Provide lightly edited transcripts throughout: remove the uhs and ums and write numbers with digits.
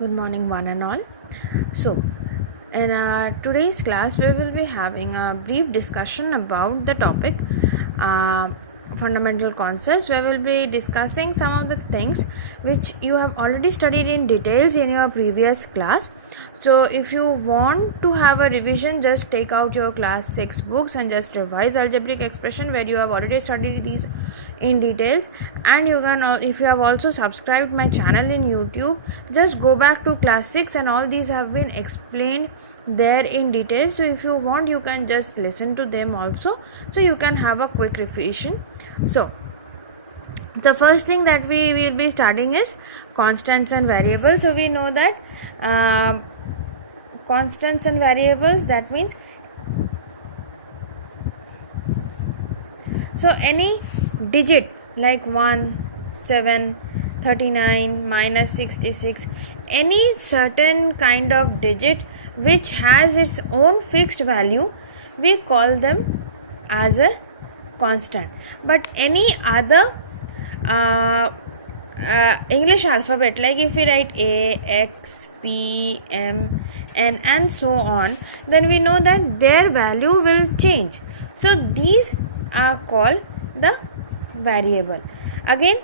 Good morning, one and all. So, in today's class, we will be having a brief discussion about the topic uh, fundamental concepts. We will be discussing some of the things which you have already studied in details in your previous class. So, if you want to have a revision, just take out your class 6 books and just revise algebraic expression where you have already studied these in details. And you can, if you have also subscribed my channel in YouTube, just go back to class 6 and all these have been explained there in detail. So if you want, you can just listen to them also, so you can have a quick revision. So the first thing that we will be studying is constants and variables. So we know that constants and variables, that means so any digit like 1, 7, 39, minus 66, any certain kind of digit which has its own fixed value, we call them as a constant. But any other English alphabet, like if we write A, X, P, M, N and so on, then we know that their value will change. So these are called the variable. Again,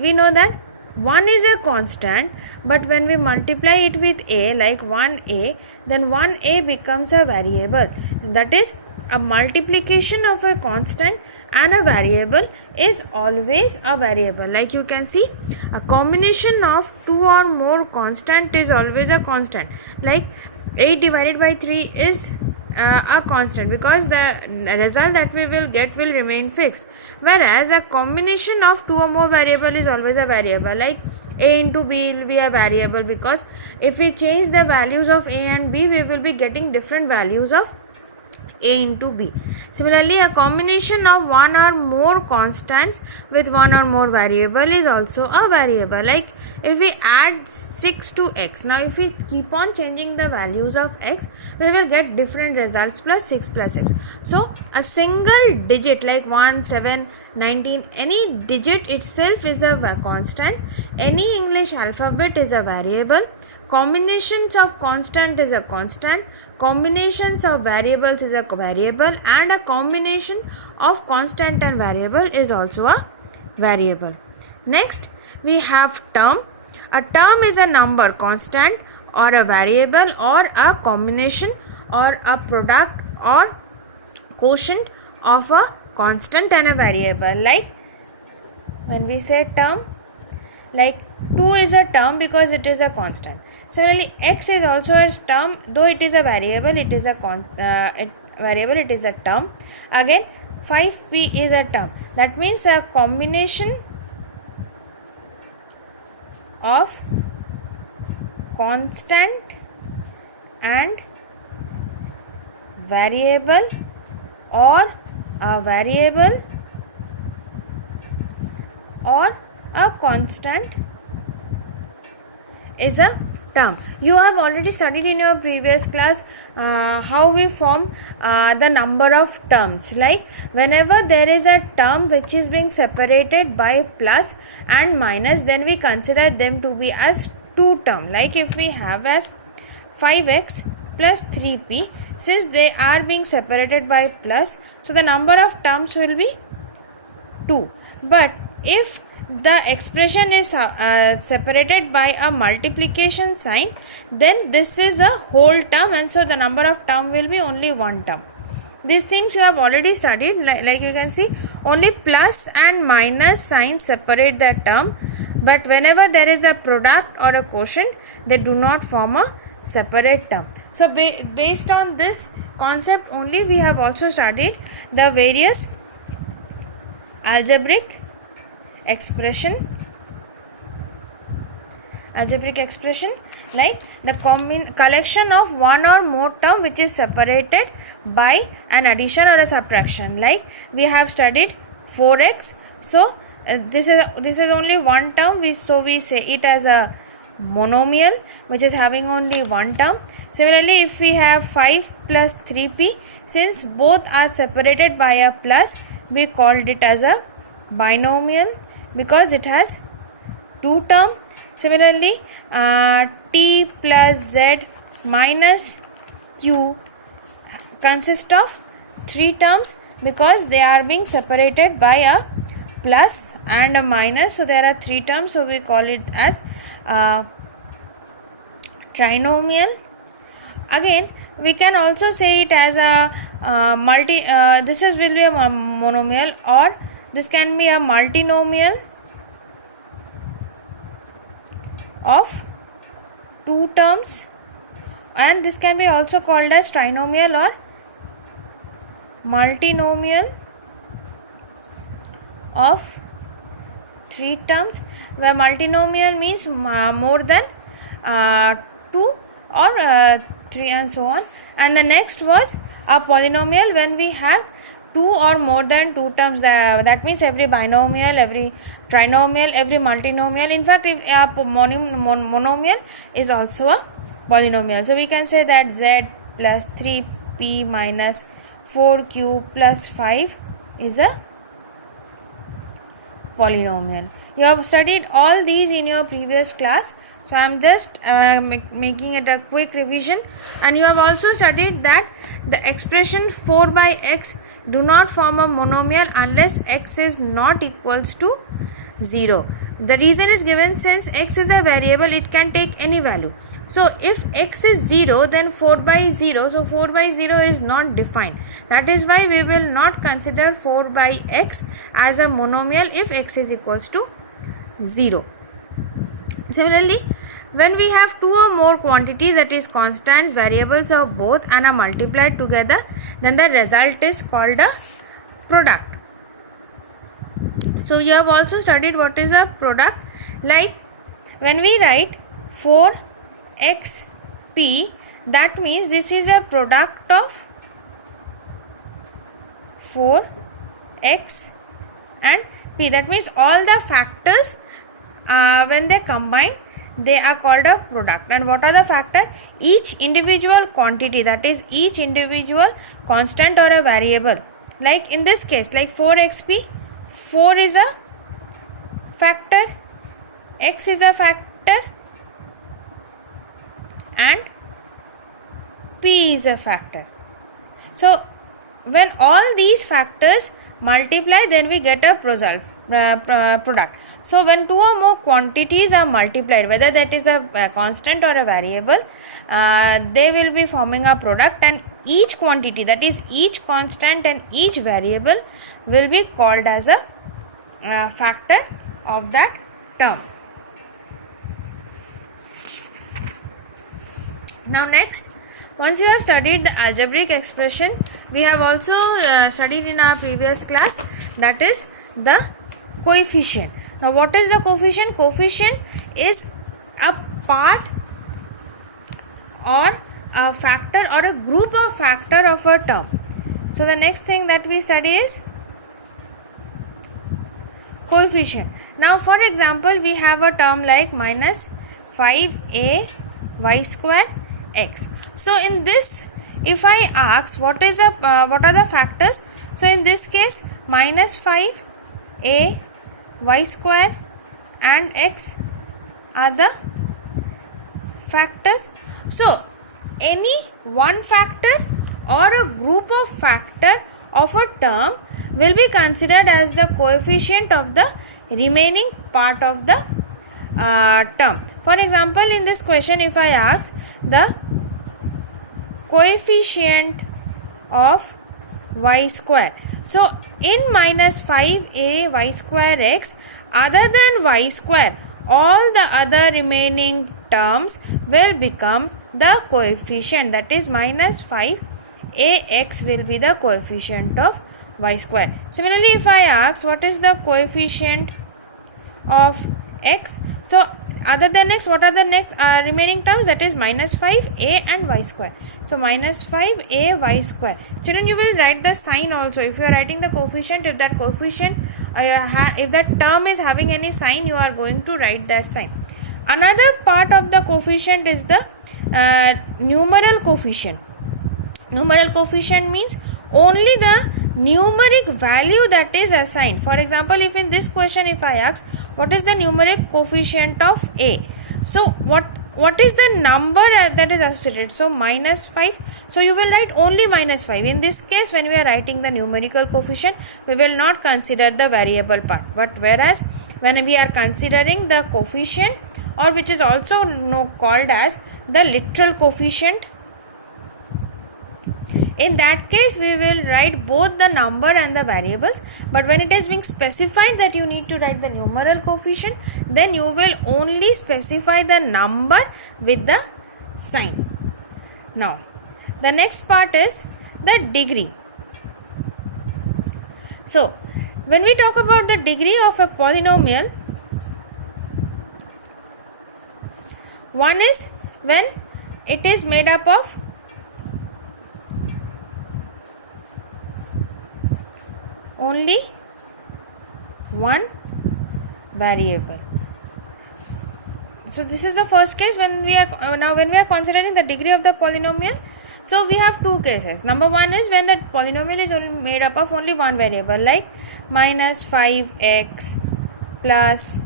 we know that 1 is a constant, but when we multiply it with a, like 1a, then 1a becomes a variable. That is, a multiplication of a constant and a variable is always a variable. Like you can see, a combination of 2 or more constant is always a constant. Like 8 divided by 3 is a constant, because the result that we will get will remain fixed, whereas a combination of 2 or more variable is always a variable. Like a into b will be a variable, because if we change the values of a and b, we will be getting different values of a into b. Similarly, a combination of one or more constants with one or more variable is also a variable. Like if we add 6 to x, now if we keep on changing the values of x, we will get different results, plus 6 plus x. So a single digit like 1, 7, 19, any digit itself is a constant. Any English alphabet is a variable. Combinations of constant is a constant, combinations of variables is a variable, and a combination of constant and variable is also a variable. Next, we have term. A term is a number, constant or a variable or a combination or a product or quotient of a constant and a variable. Like when we say term, like 2 is a term because it is a constant. Similarly, x is also a term, though it is a variable, it is a variable, it is a term. Again, 5p is a term. That means a combination of constant and variable, or a variable or a constant is a term. You have already studied in your previous class how we form the number of terms. Like whenever there is a term which is being separated by plus and minus, then we consider them to be as two term. Like if we have as 5x plus 3p, since they are being separated by plus, so the number of terms will be 2. But if the expression is separated by a multiplication sign, then this is a whole term, and so the number of term will be only one term. These things you have already studied. Like you can see, only plus and minus signs separate the term, but whenever there is a product or a quotient, they do not form a separate term. So based on this concept only, we have also studied the various algebraic expression, like the collection of one or more term which is separated by an addition or a subtraction. Like we have studied 4x, so this is only one term, so we say it as a monomial which is having only one term. Similarly, if we have 5 plus 3p, since both are separated by a plus, we called it as a binomial because it has two term. Similarly, t plus z minus q consist of 3 terms because they are being separated by a plus and a minus, so there are 3 terms, so we call it as trinomial. Again, we can also say it as a this will be a monomial, or this can be a multinomial of 2 terms, and this can be also called as trinomial or multinomial of 3 terms, where multinomial means more than 2 or 3 and so on. And the next was a polynomial when we have 2 or more than 2 terms, that means every binomial, every trinomial, every multinomial, in fact if a monomial is also a polynomial. So we can say that z plus 3p minus 4q plus 5 is a polynomial. You have studied all these in your previous class, so I am just making it a quick revision. And you have also studied that the expression 4 by x do not form a monomial unless x is not equals to 0. The reason is given, since x is a variable, it can take any value. So if x is 0, then 4 by 0, so 4 by 0 is not defined. That is why we will not consider 4 by x as a monomial if x is equals to 0. Similarly, when we have 2 or more quantities, that is constants, variables or both, and are multiplied together, then the result is called a product. So you have also studied what is a product. Like when we write 4xp, that means this is a product of 4x and p. That means all the factors when they combine, they are called a product. And what are the factors? Each individual quantity, that is each individual constant or a variable. Like in this case, like 4xp, 4 is a factor, x is a factor and p is a factor. So when all these factors multiply, then we get a product. So when 2 or more quantities are multiplied, whether that is a constant or a variable, they will be forming a product, and each quantity, that is each constant and each variable, will be called as a factor of that term. Now next, once you have studied the algebraic expression, we have also studied in our previous class, that is the coefficient. Now what is the coefficient? Coefficient is a part or a factor or a group of factor of a term. So the next thing that we study is coefficient. Now for example, we have a term like minus 5a y square x. So in this, if I ask what are the factors, so in this case minus 5a y square and x are the factors. So any one factor or a group of factor of a term will be considered as the coefficient of the remaining part of the term. For example, in this question, if I ask the coefficient of y square, so in minus 5a y square x, other than y square, all the other remaining terms will become the coefficient, that is minus 5ax will be the coefficient of y square. Similarly, if I ask what is the coefficient of x, so other than x, what are the next remaining terms, that is minus 5a and y square. So minus 5a y square. Children, you will write the sign also. If you are writing the coefficient, if that coefficient if that term is having any sign, you are going to write that sign. Another part of the coefficient is the numeral coefficient. Numeral coefficient means only the numeric value that is assigned. For example, if in this question if I ask what is the numeric coefficient of a, so what is the number that is associated? So minus 5. So you will write only minus 5. In this case, when we are writing the numerical coefficient, we will not consider the variable part. But whereas when we are considering the coefficient, or which is also called as the literal coefficient, in that case we will write both the number and the variables. But when it is being specified that you need to write the numeral coefficient, then you will only specify the number with the sign. Now the next part is the degree. So when we talk about the degree of a polynomial, one is when it is made up of only one variable. So this is the first case when we are considering the degree of the polynomial. So we have two cases. Number one is when the polynomial is only made up of only one variable, like minus 5x plus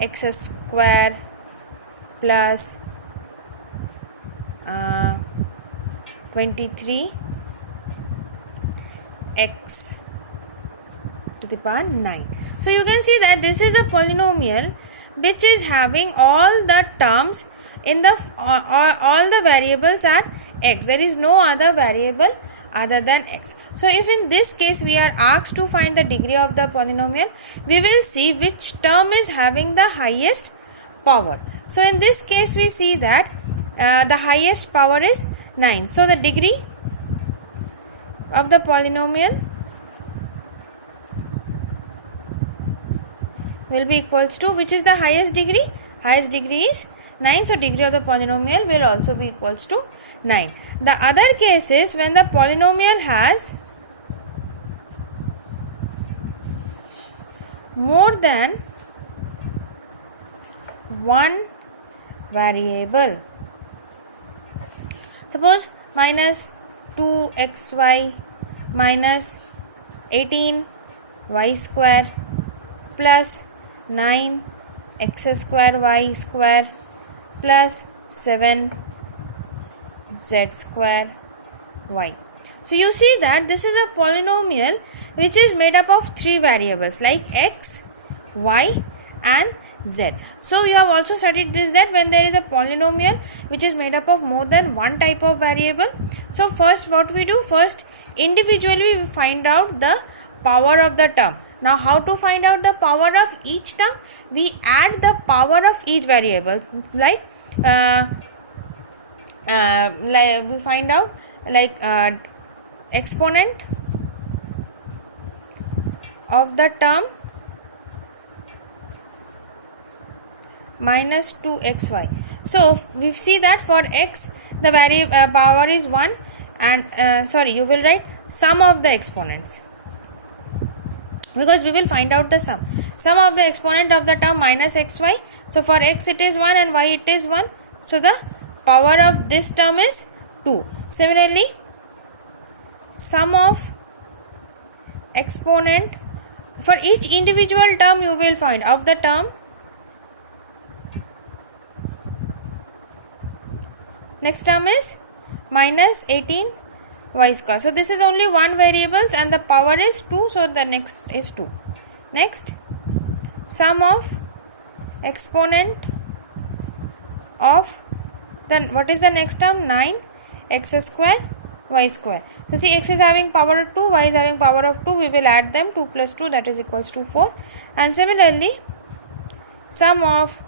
x square plus 23 x to the power 9. So you can see that this is a polynomial which is having all the terms in the all the variables are x. There is no other variable other than x. So if in this case we are asked to find the degree of the polynomial, we will see which term is having the highest power. So in this case we see that the highest power is 9. So the degree of the polynomial will be equals to, which is the highest degree? Highest degree is 9. So degree of the polynomial will also be equals to 9. The other case is when the polynomial has more than one variable. Suppose minus 2xy minus 18y square plus 9x square y square plus 7z square y. So you see that this is a polynomial which is made up of three variables like x, y and z. So you have also studied this, that when there is a polynomial which is made up of more than one type of variable, so first what we do, first individually we find out the power of the term. Now how to find out the power of each term? We add the power of each variable, like we find out like exponent of the term minus 2xy. So we see that for x the power is 1, and you will write sum of the exponents, because we will find out the sum of the exponent of the term minus xy. So for x it is 1 and y it is 1, so the power of this term is 2. Similarly, sum of exponent for each individual term you will find of the term next term is minus 18y square. So this is only one variables and the power is 2, so the next is 2. Next, sum of exponent of, then what is the next term? 9x square y square. So see, x is having power of 2, y is having power of 2, we will add them, 2 plus 2, that is equals to 4. And similarly, sum of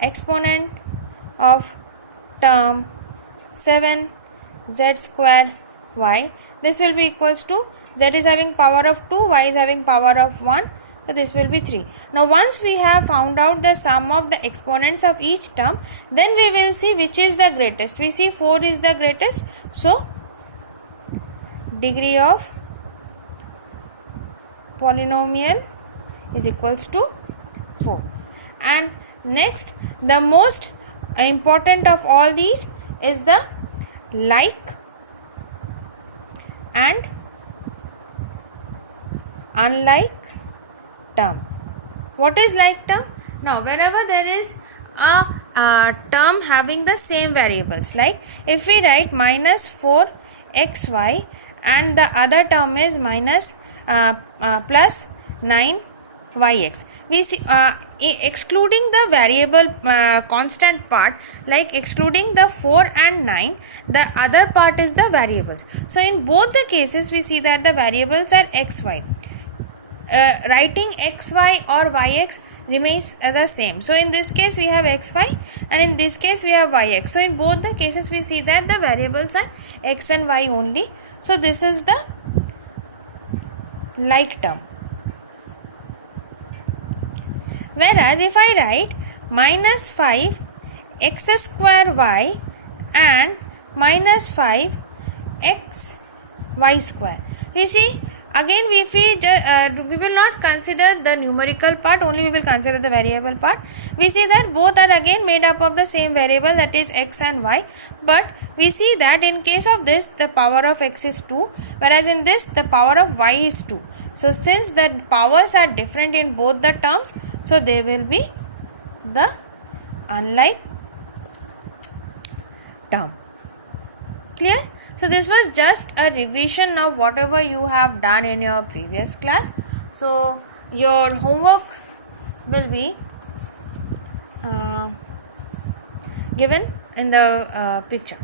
exponent of term 7z square y, this will be equals to, z is having power of 2, y is having power of 1, so this will be 3. Now once we have found out the sum of the exponents of each term, then we will see which is the greatest. We see 4 is the greatest, so degree of polynomial is equals to 4. And next, the most important of all these is the like and unlike term. What is like term? Now whenever there is a term having the same variables, like if we write minus 4xy and the other term is minus plus 9yx, we see excluding the variable constant part, like excluding the 4 and 9, the other part is the variables. So in both the cases we see that the variables are xy. Writing xy or yx remains the same. So in this case we have xy and in this case we have yx. So in both the cases we see that the variables are x and y only. So this is the like term. Whereas if I write minus 5 x square y and minus 5 x y square, we see again we will not consider the numerical part, only we will consider the variable part. We see that both are again made up of the same variable, that is x and y, but we see that in case of this the power of x is 2, whereas in this the power of y is 2. So since the powers are different in both the terms, so they will be the unlike term. Clear? So this was just a revision of whatever you have done in your previous class. So your homework will be given in the picture.